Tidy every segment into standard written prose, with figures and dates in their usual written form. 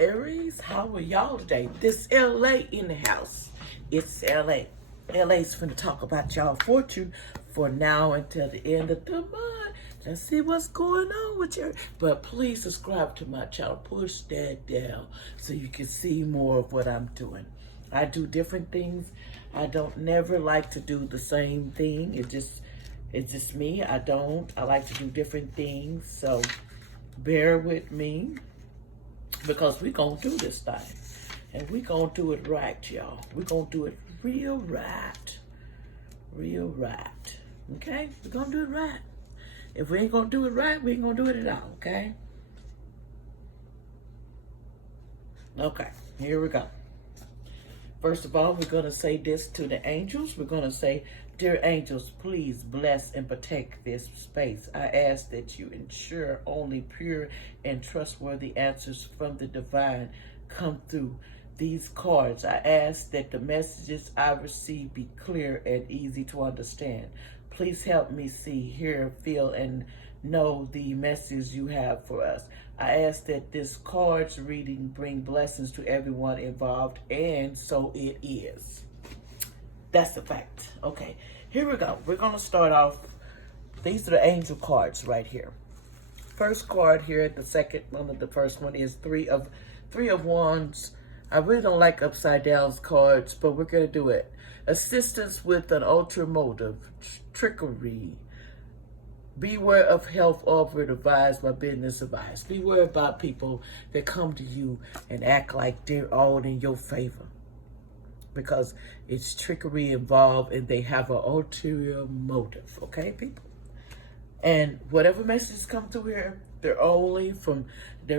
Aries, how are y'all today? This LA in the house. It's LA. LA's finna talk about y'all fortune for now until the end of the month. Let's see what's going on with you. But please subscribe to my channel. Push that down so you can see more of what I'm doing. I do different things. I don't never like to do the same thing. It's just me. I like to do different things. So bear with me, because we're going to do this thing. And we're going to do it right, y'all. We're going to do it real right. Real right. Okay? We're going to do it right. If we ain't going to do it right, we ain't going to do it at all, okay? Okay, here we go. First of all, we're going to say this to the angels. We're going to say, dear angels, please bless and protect this space. I ask that you ensure only pure and trustworthy answers from the divine come through these cards. I ask that the messages I receive be clear and easy to understand. Please help me see, hear, feel, and know the message you have for us. I ask that this cards reading bring blessings to everyone involved, and so it is. That's the fact. Okay, here we go. We're going to start off. These are the angel cards right here. First card here, the second one, the first one is three of wands. I really don't like upside down cards, but we're going to do it. Assistance with an ultra motive, trickery. Beware of health offered advised by business advice. Beware about people that come to you and act like they're all in your favor, because it's trickery involved and they have an ulterior motive, okay, people? And whatever messages come through here, they're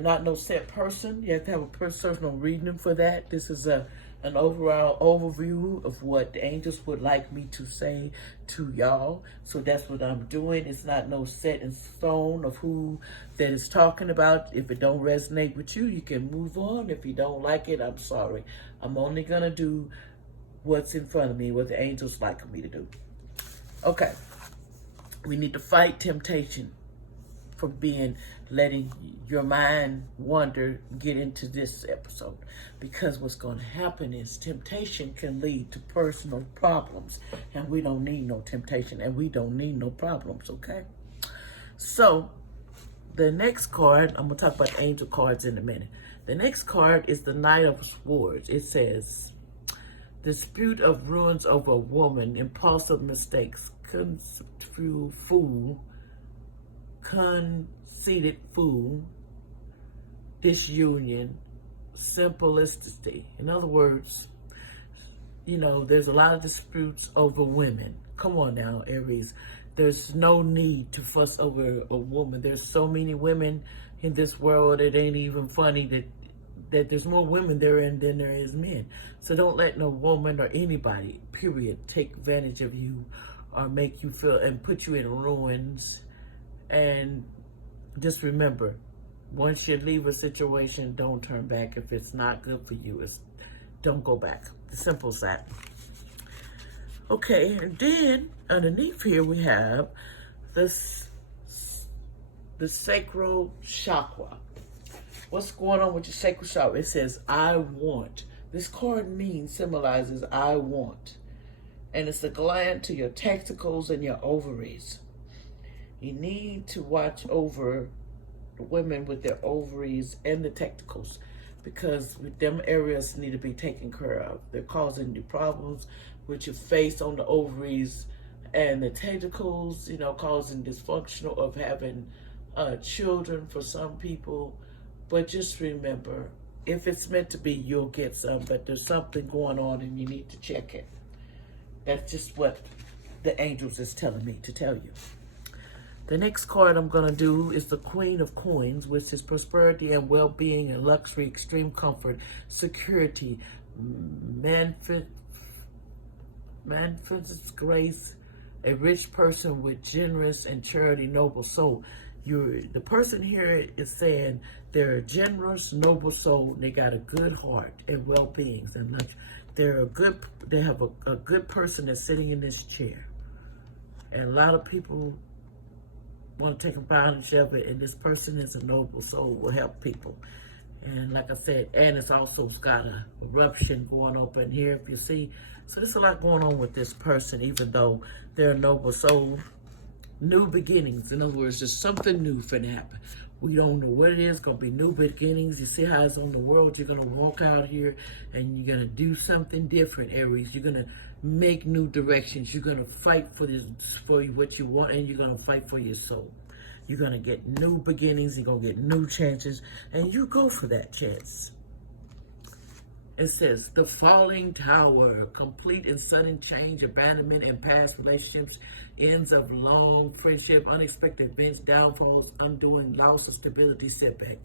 not no set person. You have to have a personal reading for that. This is an overall overview of what the angels would like me to say to y'all. So that's what I'm doing. It's not no set in stone of who that is talking about. If it don't resonate with you, you can move on. If you don't like it, I'm sorry. I'm only going to do what's in front of me, what the angels like me to do. Okay. We need to fight temptation from letting your mind wander, get into this episode. Because what's going to happen is temptation can lead to personal problems. And we don't need no temptation, and we don't need no problems, okay? So, the next card, I'm going to talk about angel cards in a minute. The next card is the Knight of Swords. It says, dispute of ruins over a woman, impulsive mistakes, conceited fool, disunion, simplicity. In other words, there's a lot of disputes over women. Come on now, Aries. There's no need to fuss over a woman. There's so many women in this world, it ain't even funny that there's more women than there is men. So don't let no woman or anybody, period, take advantage of you or make you feel and put you in ruins. And just remember, once you leave a situation, don't turn back. If it's not good for you, don't go back. The simple as that. Okay, and then underneath here we have the sacral chakra. What's going on with your sacral chakra? It says, I want. This card symbolizes I want. And it's a gland to your testicles and your ovaries. You need to watch over women with their ovaries and the testicles, because them areas need to be taken care of. They're causing you problems with your face on the ovaries and the testicles, causing dysfunctional of having children for some people. But just remember, if it's meant to be, you'll get some, but there's something going on and you need to check it. That's just what the angels is telling me to tell you. The next card I'm going to do is the Queen of Coins, which is prosperity and well-being and luxury, extreme comfort, security, manifest grace, a rich person with generous and charity, noble soul. The person here is saying they're a generous, noble soul. They got a good heart and well-being, and they have a good person that's sitting in this chair. And a lot of people want to take advantage of it, and this person is a noble soul, will help people. And like I said, and it's also got a eruption going open here, if you see. So there's a lot going on with this person, even though they're a noble soul. New beginnings. In other words, there's something new finna happen. We don't know what it is. Gonna be new beginnings. You see how it's on the world. You're gonna walk out here and you're gonna do something different, Aries. You're gonna make new directions. You're gonna fight for this, for what you want, and you're gonna fight for your soul. You're gonna get new beginnings. You're gonna get new chances, and you go for that chance. It says, the falling tower, complete and sudden change, abandonment in past relationships, ends of long friendship, unexpected events, downfalls, undoing, loss of stability, setback.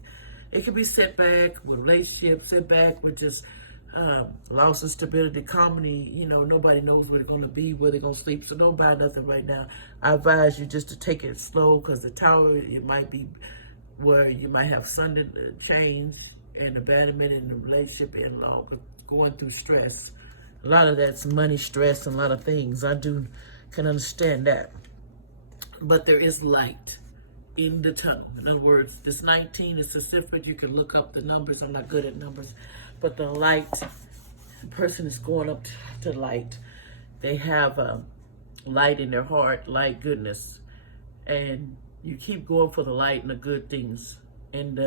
It could be setback with relationships, setback with just loss of stability, comedy. You know, nobody knows where they're going to be, where they're going to sleep, so don't buy nothing right now. I advise you just to take it slow, because the tower, it might be where you might have sudden change and abandonment in the relationship, in law, going through stress. A lot of that's money, stress, and a lot of things. I can understand that. But there is light in the tunnel. In other words, this 19 is specific. You can look up the numbers. I'm not good at numbers. But the light, the person is going up to light. They have light in their heart, light, goodness. And you keep going for the light and the good things. And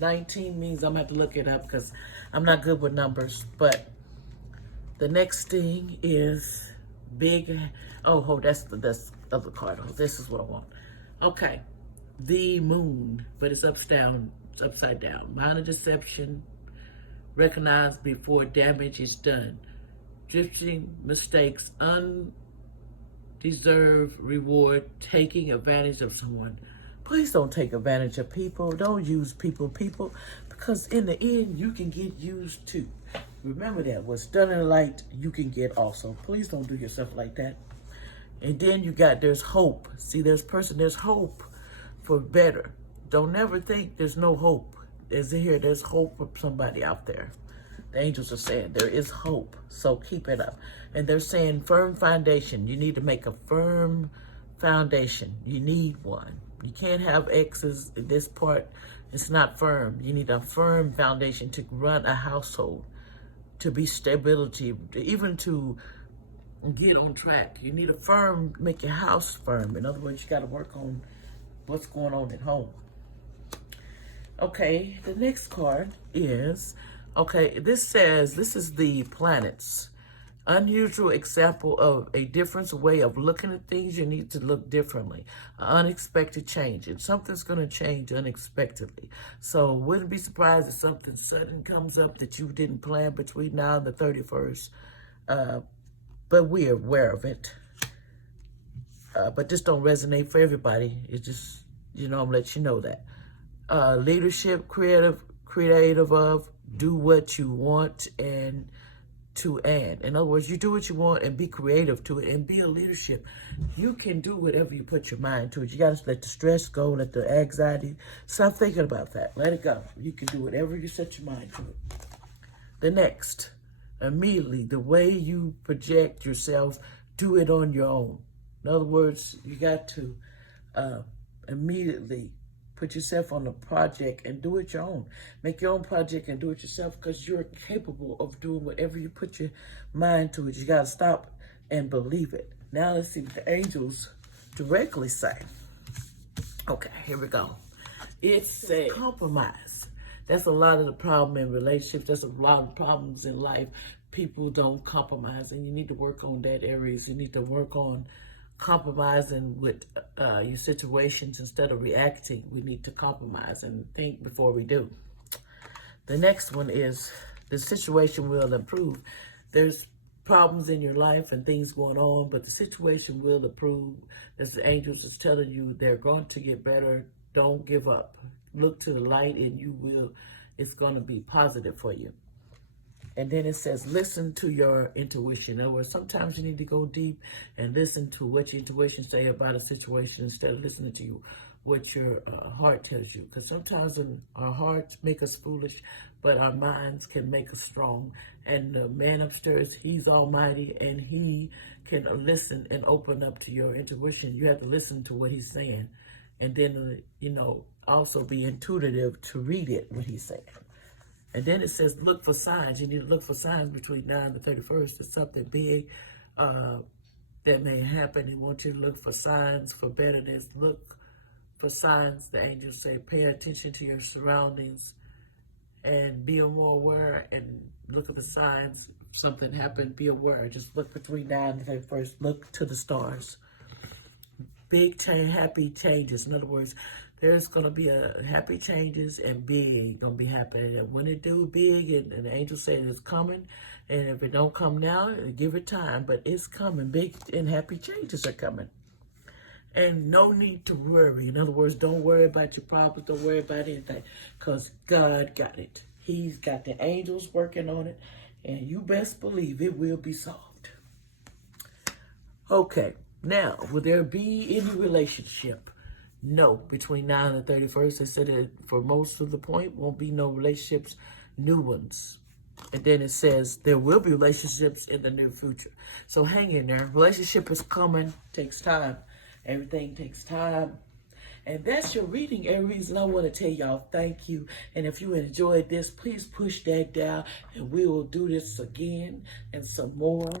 19 means, I'm going to have to look it up because I'm not good with numbers. But the next thing is big. That's the other card. Oh, this is what I want. Okay. The moon, but it's upside down. Minor deception, recognized before damage is done. Drifting mistakes, undeserved reward, taking advantage of someone. Please don't take advantage of people. Don't use people, because in the end, you can get used too. Remember that. What's done in light, you can get also. Please don't do yourself like that. And then there's hope. See, there's hope for better. Don't ever think there's no hope. There's hope for somebody out there. The angels are saying there is hope. So keep it up. And they're saying firm foundation. You need to make a firm foundation. You need one. You can't have X's. This part, it's not firm. You need a firm foundation to run a household, to be stability, even to get on track. You need make your house firm. In other words, you got to work on what's going on at home. Okay, the next card is, this is the planets. Unusual example of a different way of looking at things. You need to look differently. Unexpected change. And something's going to change unexpectedly. So wouldn't be surprised if something sudden comes up that you didn't plan between now and the 31st. But we're aware of it. But this don't resonate for everybody. It's just, I'm going to let you know that. Leadership, creative of, do what you want and to add. In other words, you do what you want and be creative to it and be a leadership. You can do whatever you put your mind to it. You got to let the stress go, let the anxiety, stop thinking about that. Let it go. You can do whatever you set your mind to it. The next, immediately, the way you project yourself, do it on your own. In other words, you got to immediately put yourself on a project and do it your own. Make your own project and do it yourself, because you're capable of doing whatever you put your mind to it. You got to stop and believe it. Now let's see what the angels directly say. Okay, here we go. It says compromise. That's a lot of the problem in relationships. That's a lot of problems in life. People don't compromise, and you need to work on that areas. You need to work on compromising with your situations instead of reacting. We need to compromise and think before we do. The next one is the situation will improve. There's problems in your life and things going on, but the situation will improve. As the angels is telling you, they're going to get better. Don't give up. Look to the light and it's going to be positive for you. And then it says, listen to your intuition. In other words, sometimes you need to go deep and listen to what your intuition say about a situation instead of listening to what your heart tells you. Because sometimes our hearts make us foolish, but our minds can make us strong. And the man upstairs, he's almighty, and he can listen and open up to your intuition. You have to listen to what he's saying. And then, also be intuitive to read it, what he's saying. And then it says, look for signs. You need to look for signs between now and the 31st. It's something big that may happen. They want you to look for signs for betterness. Look for signs. The angels say, pay attention to your surroundings and be more aware and look at the signs. If something happened, be aware. Just look between now and the 31st. Look to the stars. Big change, happy changes. In other words, there's going to be a happy changes and big going to be happening. And when it do big, and the angel saying it's coming, and if it don't come now, give it time. But it's coming. Big and happy changes are coming. And no need to worry. In other words, don't worry about your problems. Don't worry about anything. Because God got it. He's got the angels working on it. And you best believe it will be solved. Okay. Now, will there be any relationship? No. Between now and the 31st, they said that for most of the point, won't be no relationships, new ones. And then it says there will be relationships in the near future. So hang in there. Relationship is coming. Takes time. Everything takes time. And that's your reading, Aries. And I want to tell y'all thank you. And if you enjoyed this, please push that down. And we will do this again and some more.